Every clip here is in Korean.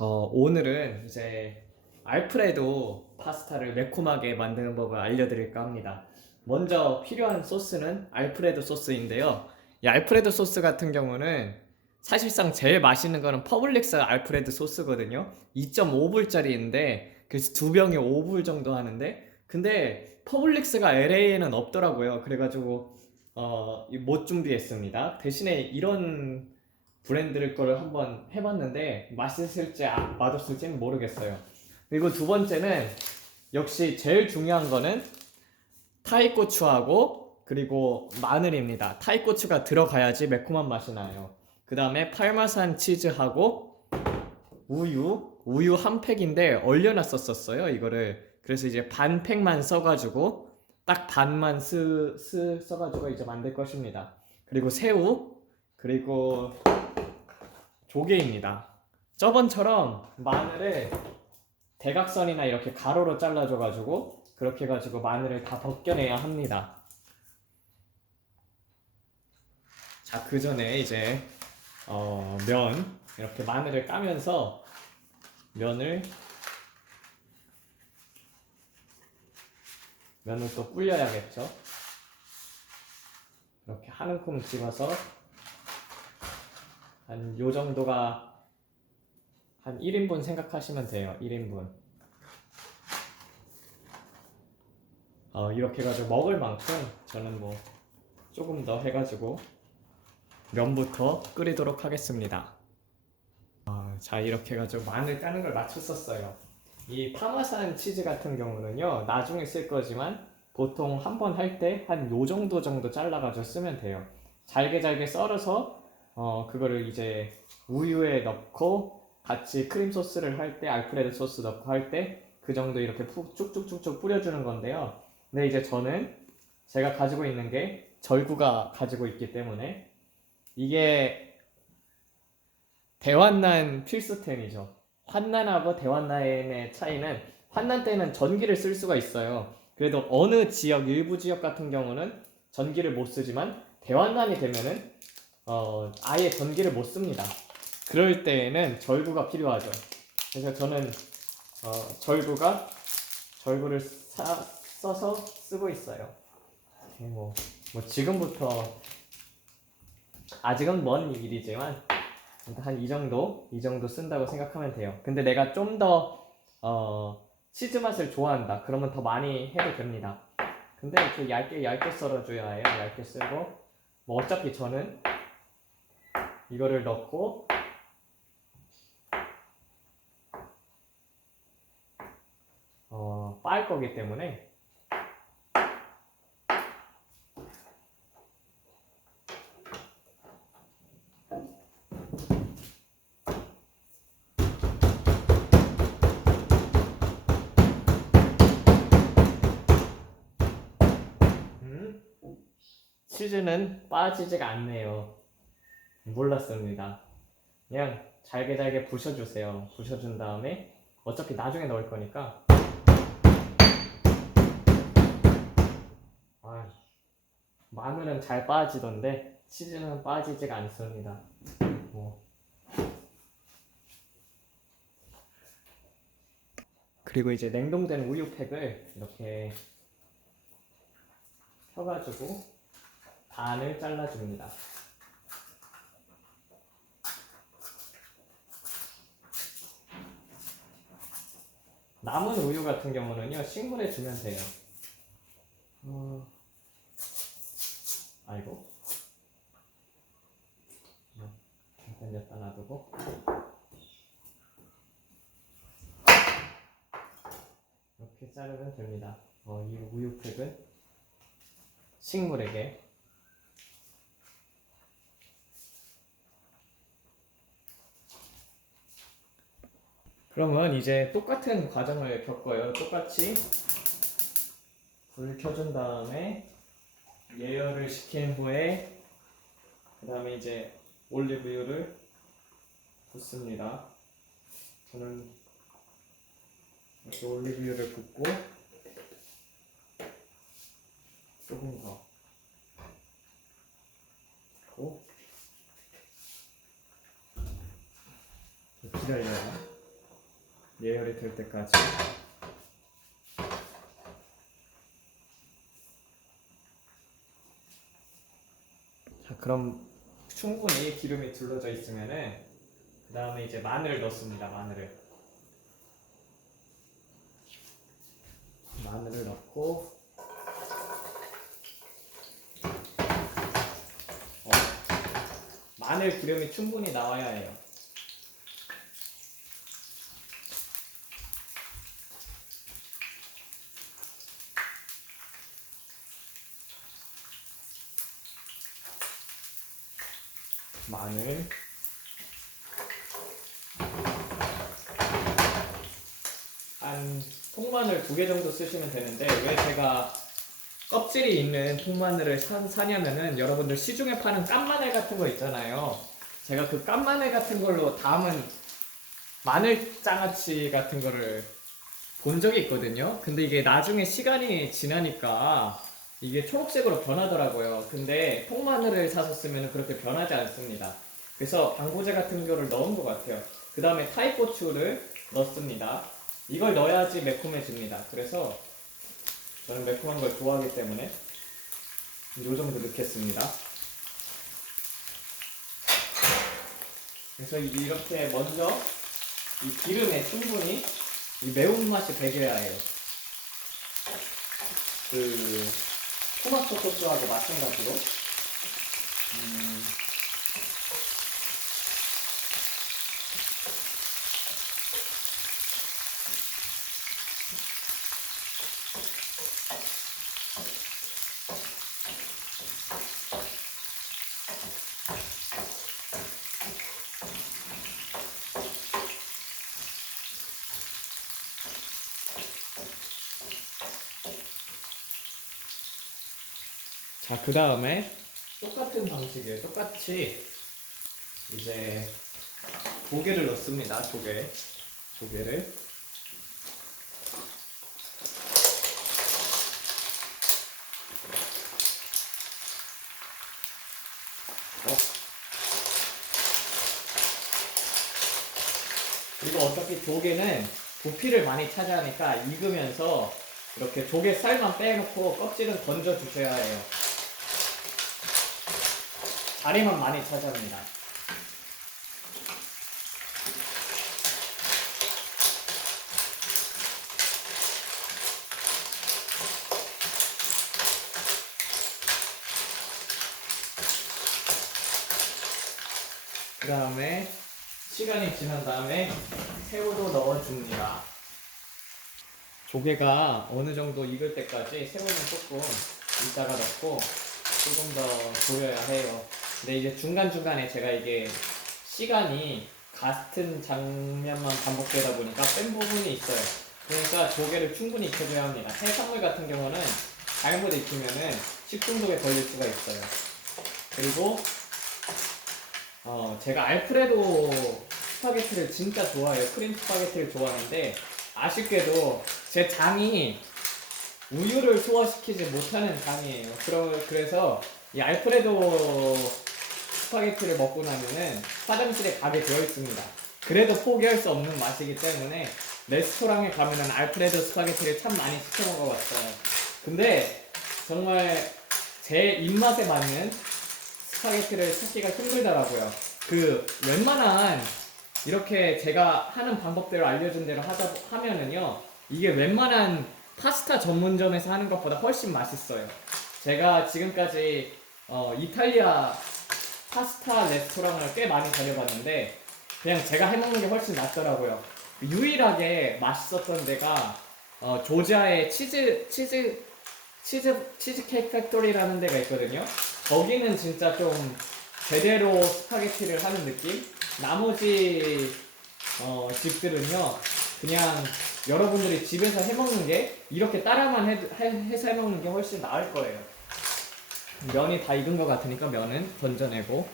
오늘은 이제 알프레도 파스타를 매콤하게 만드는 법을 알려드릴까 합니다. 먼저 필요한 소스는 알프레도 소스인데요. 이 알프레도 소스 같은 경우는 사실상 제일 맛있는 거는 퍼블릭스 알프레도 소스거든요. 2.5불짜리인데 그래서 두 병에 5불 정도 하는데 근데 퍼블릭스가 LA에는 없더라고요. 그래가지고 못 준비했습니다. 대신에 이런 브랜드를 거를 한번 해봤는데 맛있을지 맛없을지는 모르겠어요. 그리고 두 번째는 역시 제일 중요한 거는 타이 고추하고 그리고 마늘입니다. 타이 고추가 들어가야지 매콤한 맛이 나요. 그 다음에 파마산 치즈하고 우유 한 팩인데 얼려놨었어요 이거를. 그래서 이제 반 팩만 써가지고 딱 반만 써가지고 이제 만들 것입니다. 그리고 새우, 그리고 조개입니다. 저번처럼 마늘을 대각선이나 이렇게 가로로 잘라줘가지고 그렇게 해가지고 마늘을 다 벗겨내야 합니다. 자, 그 전에 이제 면 이렇게 마늘을 까면서 면을 또 불려야겠죠. 이렇게 한 움큼 집어서 한 요 정도가 한 1인분 생각하시면 돼요. 1인분. 이렇게 해가지고 먹을 만큼 저는 뭐 조금 더 해가지고 면부터 끓이도록 하겠습니다. 자, 이렇게 해가지고 마늘 까는 걸 맞췄었어요. 이 파마산 치즈 같은 경우는요 나중에 쓸 거지만 보통 한 번 할 때 한 요 정도 잘라가지고 쓰면 돼요. 잘게 썰어서 그거를 이제 우유에 넣고 같이 크림 소스를 할 때 알프레드 소스 넣고 할 때 그 정도 이렇게 푹 쭉쭉쭉쭉 뿌려주는 건데요. 근데 이제 저는 제가 가지고 있는 게 절구가 가지고 있기 때문에 이게 대환난 필수템이죠. 환난하고 대환난의 차이는 환난 때는 전기를 쓸 수가 있어요. 그래도 어느 지역, 일부 지역 같은 경우는 전기를 못 쓰지만 대환난이 되면은 아예 전기를 못 씁니다. 그럴 때에는 절구가 필요하죠. 그래서 저는 절구를 써서 쓰고 있어요. 뭐 지금부터 아직은 먼 일이지만 한 이 정도 쓴다고 생각하면 돼요. 근데 내가 좀 더 치즈 맛을 좋아한다. 그러면 더 많이 해도 됩니다. 근데 이렇게 얇게 썰어줘야 해요. 얇게 썰고 뭐 어차피 저는 이거를 넣고 빻을 거기 때문에 치즈는 빠지지가 않네요. 몰랐습니다. 그냥 잘게 부셔주세요. 부셔준 다음에 어차피 나중에 넣을 거니까 마늘은 잘 빠지던데 치즈는 빠지지가 않습니다. 뭐. 그리고 이제 냉동된 우유팩을 이렇게 펴가지고 반을 잘라줍니다. 남은 우유 같은 경우는요 식물에 주면 돼요. 아이고 잠깐 여기다 놔두고 이렇게 자르면 됩니다. 이 우유팩은 식물에게. 그러면 이제 똑같은 과정을 겪어요. 똑같이 불을 켜준 다음에 예열을 시킨 후에 그 다음에 이제 올리브유를 붓습니다. 저는 이렇게 올리브유를 붓고 조금 더 붓고 기다려요. 예열이 될 때까지. 자, 그럼 충분히 기름이 둘러져 있으면은 그 다음에 이제 마늘을 넣습니다. 마늘을 넣고 마늘 기름이 충분히 나와야 해요. 마늘, 한 통마늘 2개 정도 쓰시면 되는데, 왜 제가 껍질이 있는 통마늘을 사냐면은, 여러분들 시중에 파는 깐마늘 같은 거 있잖아요. 제가 그 깐마늘 같은 걸로 담은 마늘 장아찌 같은 거를 본 적이 있거든요. 근데 이게 나중에 시간이 지나니까 이게 초록색으로 변하더라고요. 근데 통마늘을 사서 쓰면 그렇게 변하지 않습니다. 그래서 방부제 같은 거를 넣은 것 같아요. 그 다음에 타이고추를 넣습니다. 이걸 넣어야지 매콤해집니다. 그래서 저는 매콤한 걸 좋아하기 때문에 이 정도 넣겠습니다. 그래서 이렇게 먼저 이 기름에 충분히 이 매운맛이 배겨야 해요. 그 토마토 소스하고 마찬가지로. 자, 그 다음에 똑같은 방식이에요. 똑같이 이제 조개를 넣습니다. 조개를. 그리고 어차피 조개는 부피를 많이 차지하니까 익으면서 이렇게 조개 살만 빼놓고 껍질은 건져 주셔야 해요. 자리만 많이 차지합니다. 그 다음에 시간이 지난 다음에 새우도 넣어줍니다. 조개가 어느 정도 익을 때까지 새우는 조금 이따가 넣고 조금 더 졸여야 해요. 근데 이제 중간중간에 제가 이게 시간이 같은 장면만 반복되다 보니까 뺀 부분이 있어요. 그러니까 조개를 충분히 익혀줘야 합니다. 해산물 같은 경우는 잘못 익히면은 식중독에 걸릴 수가 있어요. 그리고 제가 알프레도 스파게티를 진짜 좋아해요. 크림 스파게티를 좋아하는데 아쉽게도 제 장이 우유를 소화시키지 못하는 장이에요. 그래서 이 알프레도 스파게티를 먹고 나면은 화장실에 가게 되어 있습니다. 그래도 포기할 수 없는 맛이기 때문에 레스토랑에 가면은 알프레도 스파게티를 참 많이 시켜 먹어봤어요. 근데 정말 제 입맛에 맞는 스파게티를 찾기가 힘들더라고요. 그 웬만한 이렇게 제가 하는 방법대로 알려준 대로 하면은요, 이게 웬만한 파스타 전문점에서 하는 것보다 훨씬 맛있어요. 제가 지금까지 이탈리아 파스타 레스토랑을 꽤 많이 다녀봤는데 그냥 제가 해먹는 게 훨씬 낫더라고요. 유일하게 맛있었던 데가 조지아의 치즈케이크 팩토리라는 데가 있거든요. 거기는 진짜 좀 제대로 스파게티를 하는 느낌? 나머지 집들은요, 그냥 여러분들이 집에서 해먹는 게 이렇게 따라만 해서 해먹는 게 훨씬 나을 거예요. 면이 다 익은 것 같으니까 면은 건져내고,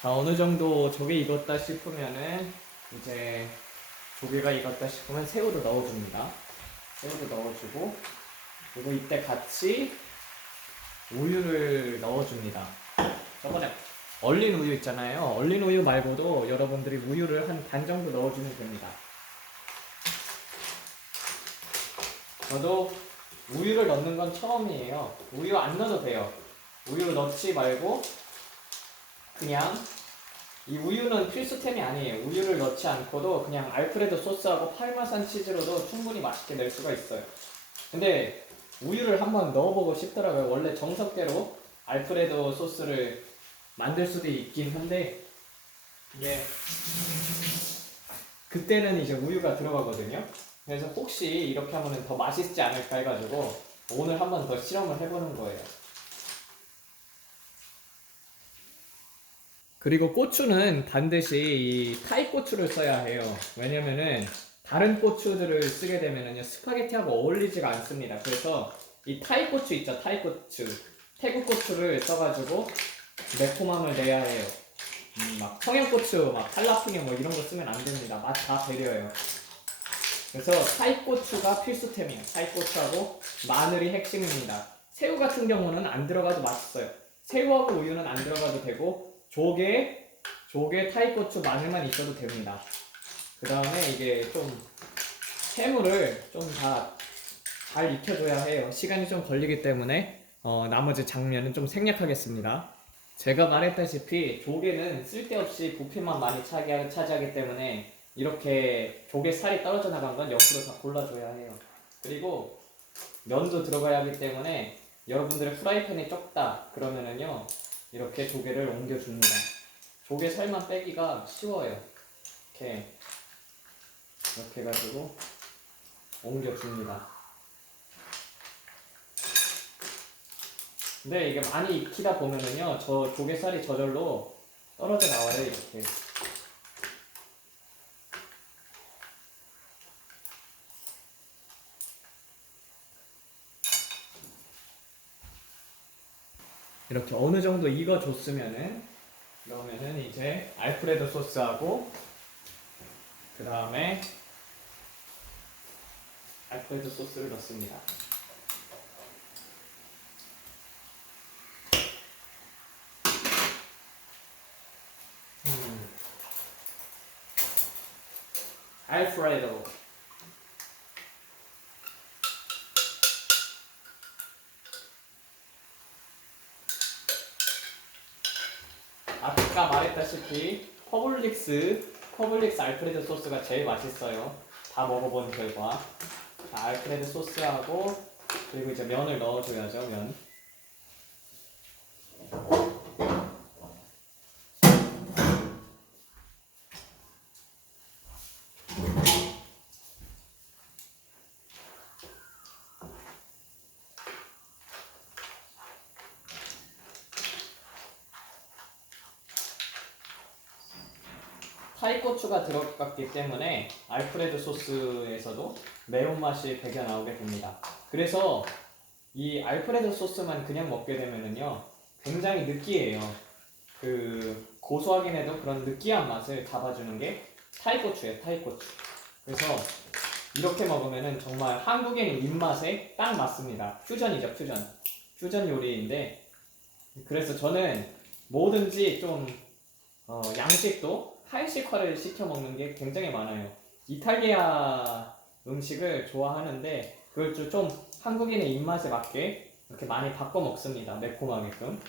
자, 어느 정도 조개 익었다 싶으면은 이제 조개가 익었다 싶으면 새우도 넣어줍니다. 새우도 넣어주고, 그리고 이때 같이 우유를 넣어줍니다. 저번에 얼린 우유 있잖아요. 얼린 우유 말고도 여러분들이 우유를 한 반 정도 넣어주면 됩니다. 저도 우유를 넣는 건 처음이에요. 우유 안 넣어도 돼요. 우유 넣지 말고 그냥 이 우유는 필수템이 아니에요. 우유를 넣지 않고도 그냥 알프레도 소스하고 파르마산 치즈로도 충분히 맛있게 낼 수가 있어요. 근데 우유를 한번 넣어보고 싶더라고요. 원래 정석대로 알프레도 소스를 만들 수도 있긴 한데 이게 그때는 이제 우유가 들어가거든요. 그래서 혹시 이렇게 하면 더 맛있지 않을까 해가지고 오늘 한번 더 실험을 해보는 거예요. 그리고 고추는 반드시 이 타이 고추를 써야 해요. 왜냐면은 다른 고추들을 쓰게 되면은요 스파게티하고 어울리지가 않습니다. 그래서 이 타이 고추 있죠, 타이 고추, 태국 고추를 써가지고 매콤함을 내야 해요. 막 청양고추, 막 할라피뇨 뭐 이런 거 쓰면 안 됩니다. 맛 다 배려요. 그래서 타이고추가 필수템이에요. 타이고추하고 마늘이 핵심입니다. 새우 같은 경우는 안 들어가도 맛있어요. 새우하고 우유는 안 들어가도 되고 조개, 타이고추, 마늘만 있어도 됩니다. 그 다음에 이게 좀 해물을 좀 다 잘 익혀줘야 해요. 시간이 좀 걸리기 때문에 나머지 장면은 좀 생략하겠습니다. 제가 말했다시피 조개는 쓸데없이 부피만 많이 차지하기 때문에 이렇게 조개 살이 떨어져 나간 건 옆으로 다 골라줘야 해요. 그리고 면도 들어가야 하기 때문에 여러분들의 프라이팬이 적다 그러면은요 이렇게 조개를 옮겨줍니다. 조개 살만 빼기가 쉬워요. 이렇게 해가지고 옮겨줍니다. 근데 이게 많이 익히다 보면은요 저 조개살이 저절로 떨어져 나와요. 이렇게 이렇게 어느 정도 익어줬으면은 그러면은 이제 알프레도 소스하고 그 다음에 알프레도 소스를 넣습니다. 알프레도 아까 말했다시피 퍼블릭스 알프레도 소스가 제일 맛있어요. 다 먹어본 결과. 자, 알프레도 소스하고 그리고 이제 면을 넣어줘야죠. 면. 타이고추가 들어갔기 때문에 알프레도 소스에서도 매운맛이 배겨 나오게 됩니다. 그래서 이 알프레도 소스만 그냥 먹게 되면은요 굉장히 느끼해요. 그 고소하긴 해도 그런 느끼한 맛을 잡아주는 게 타이고추예요. 타이고추. 그래서 이렇게 먹으면은 정말 한국인 입맛에 딱 맞습니다. 퓨전이죠, 퓨전. 퓨전 요리인데 그래서 저는 뭐든지 좀 양식도 한식화를 시켜 먹는 게 굉장히 많아요. 이탈리아 음식을 좋아하는데 그걸 좀 한국인의 입맛에 맞게 이렇게 많이 바꿔 먹습니다. 매콤하게끔.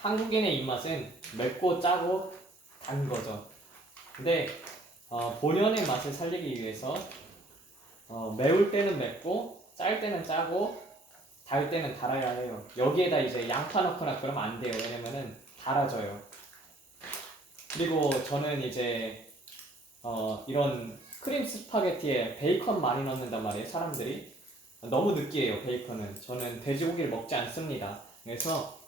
한국인의 입맛은 맵고 짜고 단 거죠. 근데 본연의 맛을 살리기 위해서 매울 때는 맵고 짤 때는 짜고 달 때는 달아야 해요. 여기에다 이제 양파 넣거나 그러면 안 돼요. 왜냐면은 달아져요. 그리고 저는 이제 이런 크림 스파게티에 베이컨 많이 넣는단 말이에요. 사람들이 너무 느끼해요. 베이컨은 저는 돼지고기를 먹지 않습니다. 그래서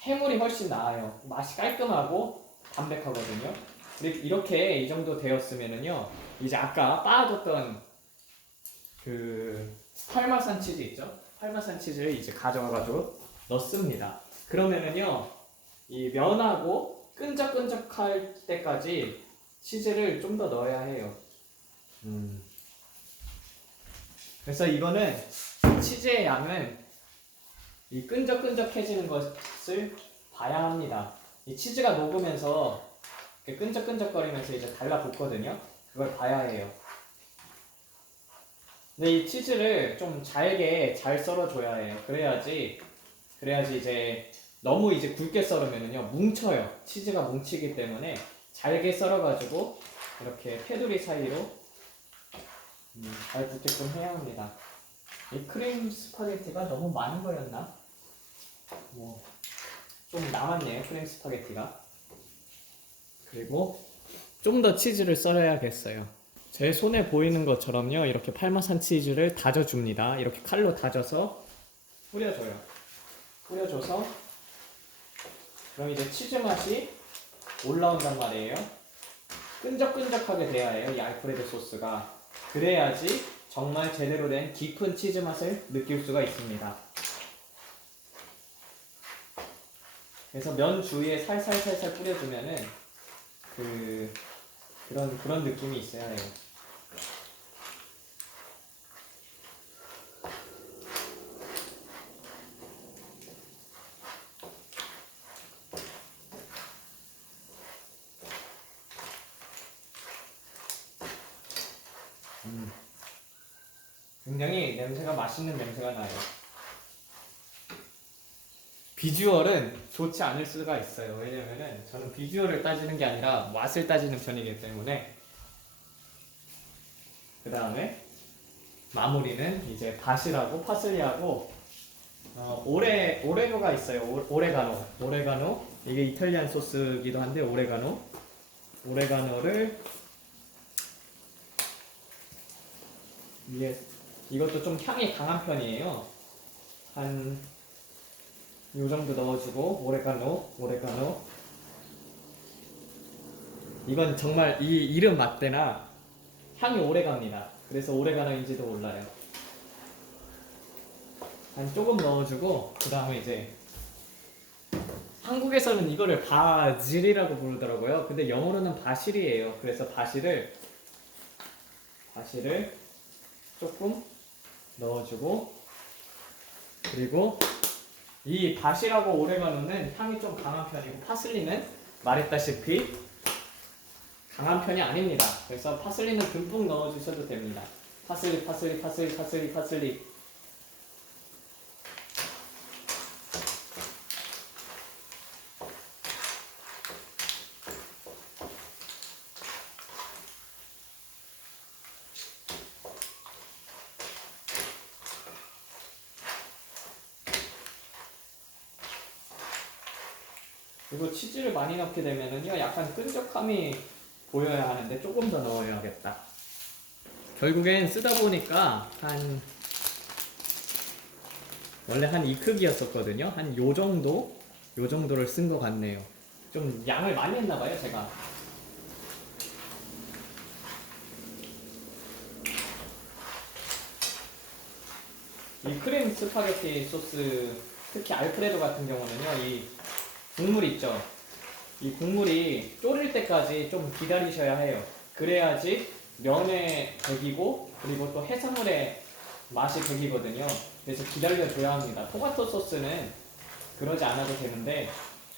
해물이 훨씬 나아요. 맛이 깔끔하고 담백하거든요. 이렇게 이 정도 되었으면은요 이제 아까 빻아뒀던 그 파르마산 치즈 있죠? 파르마산 치즈를 이제 가져와가지고 넣습니다. 그러면은요 이 면하고 끈적끈적할 때까지 치즈를 좀 더 넣어야 해요. 그래서 이거는 치즈의 양은 이 끈적끈적해지는 것을 봐야 합니다. 이 치즈가 녹으면서 끈적끈적거리면서 이제 달라붙거든요. 그걸 봐야 해요. 근데 이 치즈를 좀 잘게 잘 썰어줘야 해요. 그래야지 이제 너무 이제 굵게 썰으면은요 뭉쳐요. 치즈가 뭉치기 때문에 잘게 썰어가지고 이렇게 테두리 사이로 잘 붙게끔 해야 합니다. 이 크림 스파게티가 너무 많은 거였나? 뭐 좀 남았네요 크림 스파게티가. 그리고 좀 더 치즈를 썰어야겠어요. 제 손에 보이는 것처럼요 이렇게 파마산 치즈를 다져줍니다. 이렇게 칼로 다져서 뿌려줘서 그럼 이제 치즈 맛이 올라온단 말이에요. 끈적끈적하게 돼야 해요 이 알프레도 소스가. 그래야지 정말 제대로 된 깊은 치즈 맛을 느낄 수가 있습니다. 그래서 면 주위에 살살살살 뿌려주면은 그런 느낌이 있어야 해요. 굉장히 냄새가 맛있는 냄새가 나요. 비주얼은 좋지 않을 수가 있어요. 왜냐면은 저는 비주얼을 따지는 게 아니라 맛을 따지는 편이기 때문에. 그 다음에 마무리는 이제 바실하고 파슬리하고 오레노가 있어요. 오레가노. 이게 이탈리안 소스기도 한데 오레가노를 위에. 이것도 좀 향이 강한 편이에요. 한 요 정도 넣어주고 오레가노. 이건 정말 이 이름 맞대나 향이 오래 갑니다. 그래서 오레가노인지도 몰라요. 한 조금 넣어주고 그 다음에 이제 한국에서는 이거를 바질이라고 부르더라고요. 근데 영어로는 바실이에요. 그래서 바실을 조금 넣어주고, 그리고 이 바실하고 오레가노는 향이 좀 강한 편이고 파슬리는 말했다시피 강한 편이 아닙니다. 그래서 파슬리는 듬뿍 넣어주셔도 됩니다. 파슬리. 그리고 치즈를 많이 넣게 되면은요 약간 끈적함이 보여야 하는데 조금 더 넣어야겠다. 결국엔 쓰다 보니까 원래 한 이 크기였었거든요. 한 요 정도를 쓴 것 같네요. 좀 양을 많이 했나 봐요 제가. 이 크림 스파게티 소스, 특히 알프레도 같은 경우는요 이 국물 있죠. 이 국물이 졸일 때까지 좀 기다리셔야 해요. 그래야지 면에 배기고 그리고 또 해산물의 맛이 배기거든요. 그래서 기다려줘야 합니다. 토마토 소스는 그러지 않아도 되는데,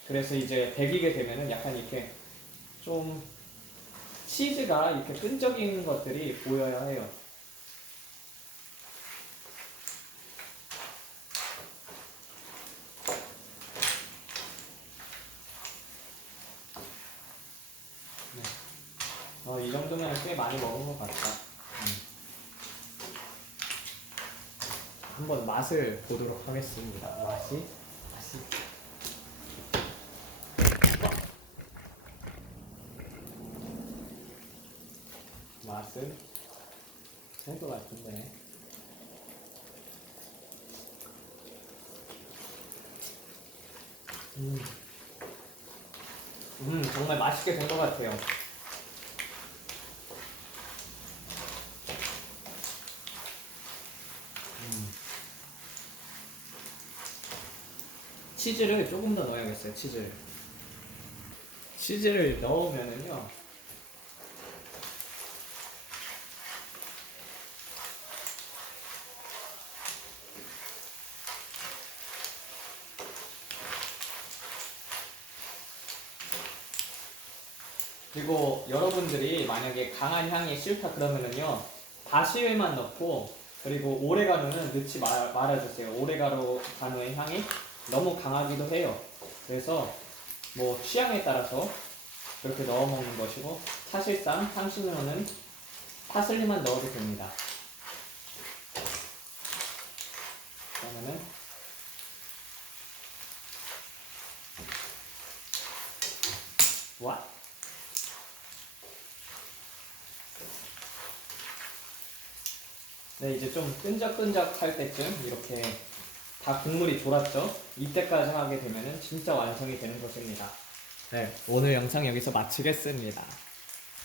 그래서 이제 배기게 되면은 약간 이렇게 좀 치즈가 이렇게 끈적인 것들이 보여야 해요. 이 정도면 꽤 많이 먹은 것 같다. 한번 맛을 보도록 하겠습니다. 맛이. 맛은 될 것 같은데. 정말 맛있게 된 것 같아요. 치즈를 조금 더 넣어야겠어요. 치즈를 넣으면은요 그리고 여러분들이 만약에 강한 향이 싫다 그러면은요 바실만 넣고 그리고 오레가노는 넣지 말아주세요. 오레가노의 향이 너무 강하기도 해요. 그래서 뭐 취향에 따라서 그렇게 넣어 먹는 것이고, 사실상 향신료는 파슬리만 넣어도 됩니다. 그러면은 와. 네, 이제 좀 끈적끈적할 때쯤 이렇게 다 국물이 졸았죠? 이때까지 하게 되면은 진짜 완성이 되는 것입니다. 네, 오늘 영상 여기서 마치겠습니다.